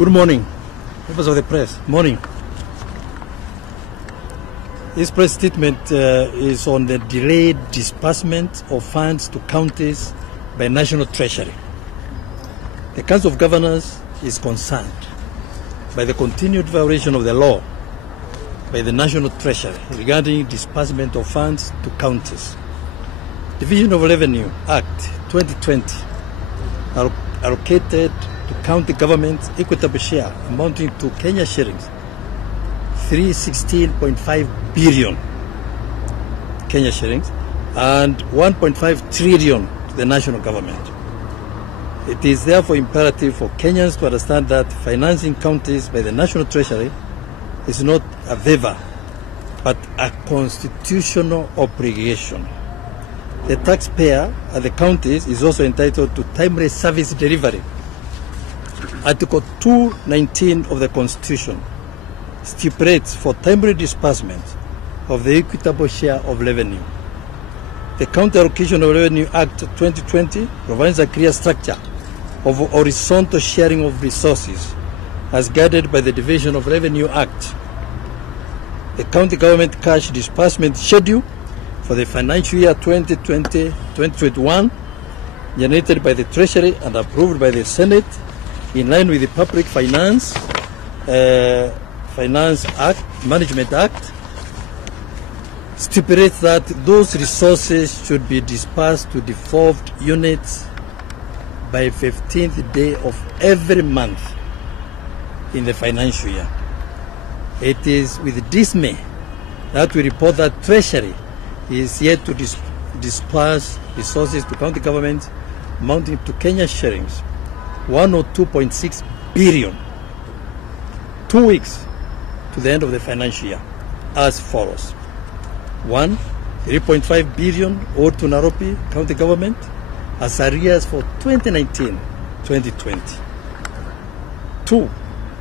Good morning, members of the press. Morning. This press statement is on the delayed disbursement of funds to counties by National Treasury. The Council of Governors is concerned by the continued violation of the law by the National Treasury regarding disbursement of funds to counties. Division of Revenue Act 2020 allocated to county governments equitable share amounting to Kenya shillings 316.5 billion Kenya shillings and 1.5 trillion to the national government. It is therefore imperative for Kenyans to understand that financing counties by the National Treasury is not a favor, but a constitutional obligation. The taxpayer at the counties is also entitled to timely service delivery. Article 219 of the Constitution stipulates for timely disbursement of the equitable share of revenue. The County Allocation of Revenue Act 2020 provides a clear structure of horizontal sharing of resources as guided by the Division of Revenue Act. The county government cash disbursement schedule for the financial year 2020-2021 generated by the Treasury and approved by the Senate in line with the Public Finance Management Act stipulates that those resources should be disbursed to devolved units by 15th day of every month in the financial year. It is with dismay that we report that Treasury is yet to disperse resources to county governments amounting to Kenya shillings 102.6 billion, 2 weeks to the end of the financial year, as follows. 1. 3.5 billion owed to Nairobi County Government as arrears for 2019-2020. 2.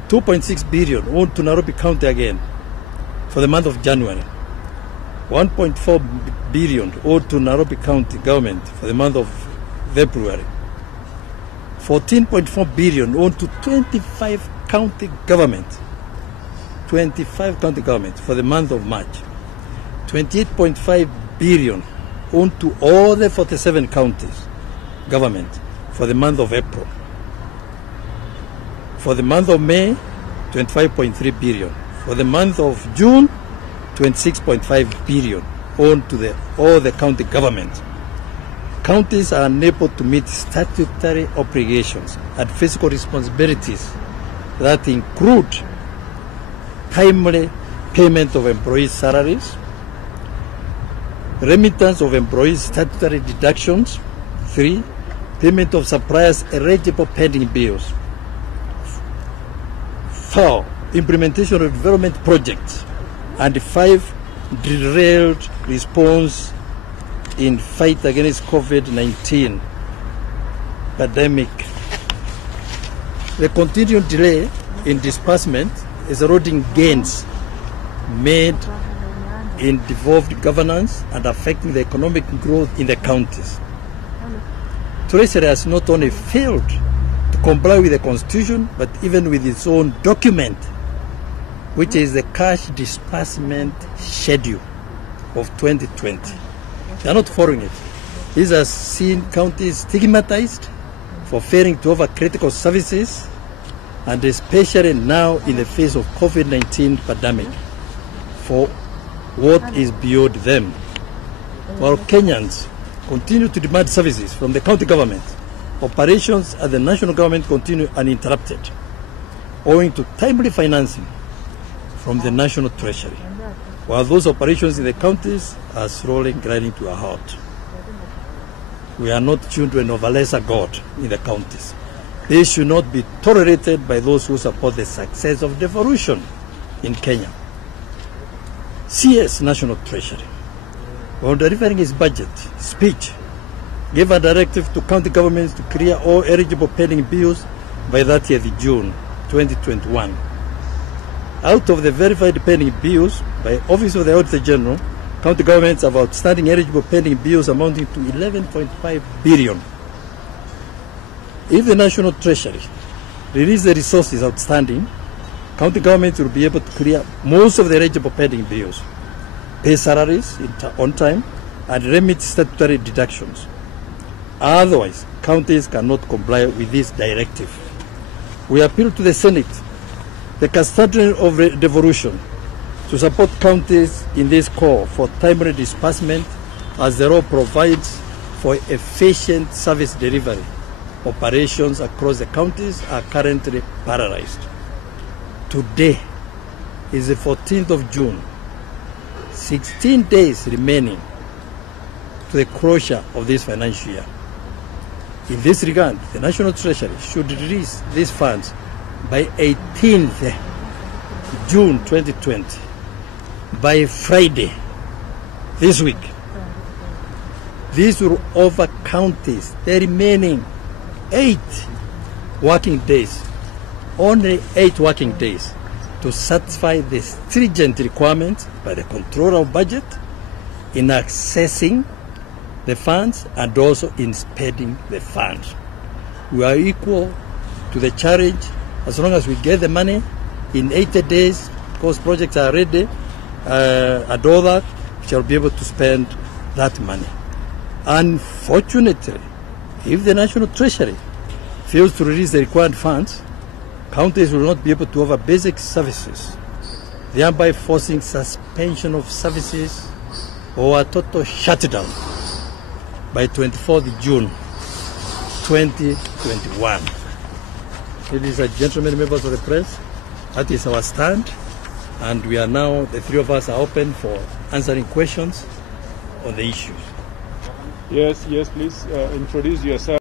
2.6 billion owed to Nairobi County again for the month of January. 1.4 billion owed to Nairobi County Government for the month of February. 14.4 billion owed to 25 county governments. 25 county governments for the month of March. 28.5 billion owed to all the 47 counties government for the month of April. For the month of May, 25.3 billion. For the month of June, 26.5 billion owed to all the county governments. Counties are unable to meet statutory obligations and fiscal responsibilities that include timely payment of employees' salaries, remittance of employees' statutory deductions. 3. Payment of suppliers' eligible pending bills. 4. Implementation of development projects. And 5. Derailed response in fight against COVID-19 pandemic. The continued delay in disbursement is eroding gains made in devolved governance and affecting the economic growth in the counties. Treasury has not only failed to comply with the Constitution, but even with its own document, which is the cash disbursement schedule of 2020. They are not following it. This has seen counties stigmatized for failing to offer critical services, and especially now in the face of COVID-19 pandemic, for what is beyond them. While Kenyans continue to demand services from the county government, operations at the national government continue uninterrupted, owing to timely financing from the National Treasury, while those operations in the counties are slowly grinding to a halt. We are not children of a lesser God in the counties. They should not be tolerated by those who support the success of devolution in Kenya. CS National Treasury, while delivering his budget speech, gave a directive to county governments to clear all eligible pending bills by 30th June 2021. Out of the verified pending bills by Office of the Auditor General, county governments have outstanding eligible pending bills amounting to 11.5 billion. If the National Treasury release the resources outstanding, county governments will be able to clear most of the eligible pending bills, pay salaries on time, and remit statutory deductions. Otherwise, counties cannot comply with this directive. We appeal to the Senate, the custodian of devolution, to support counties in this call for timely disbursement, as the law provides for efficient service delivery. Operations across the counties are currently paralyzed. Today is the 14th of June, 16 days remaining to the closure of this financial year. In this regard, the National Treasury should release these funds by 18th June 2020, by Friday this week. This will offer counties the remaining 8 working days, only 8 working days, to satisfy the stringent requirements by the Controller of Budget in accessing the funds and also in spending the funds. We are equal to the challenge as long as we get the money in 80 days, because projects are ready, and all that, we shall be able to spend that money. Unfortunately, if the National Treasury fails to release the required funds, counties will not be able to offer basic services, thereby forcing suspension of services or a total shutdown by 24th June 2021. Ladies and gentlemen, members of the press, that is our stand, and we are now, the three of us are open for answering questions on the issues. Yes, please introduce yourself.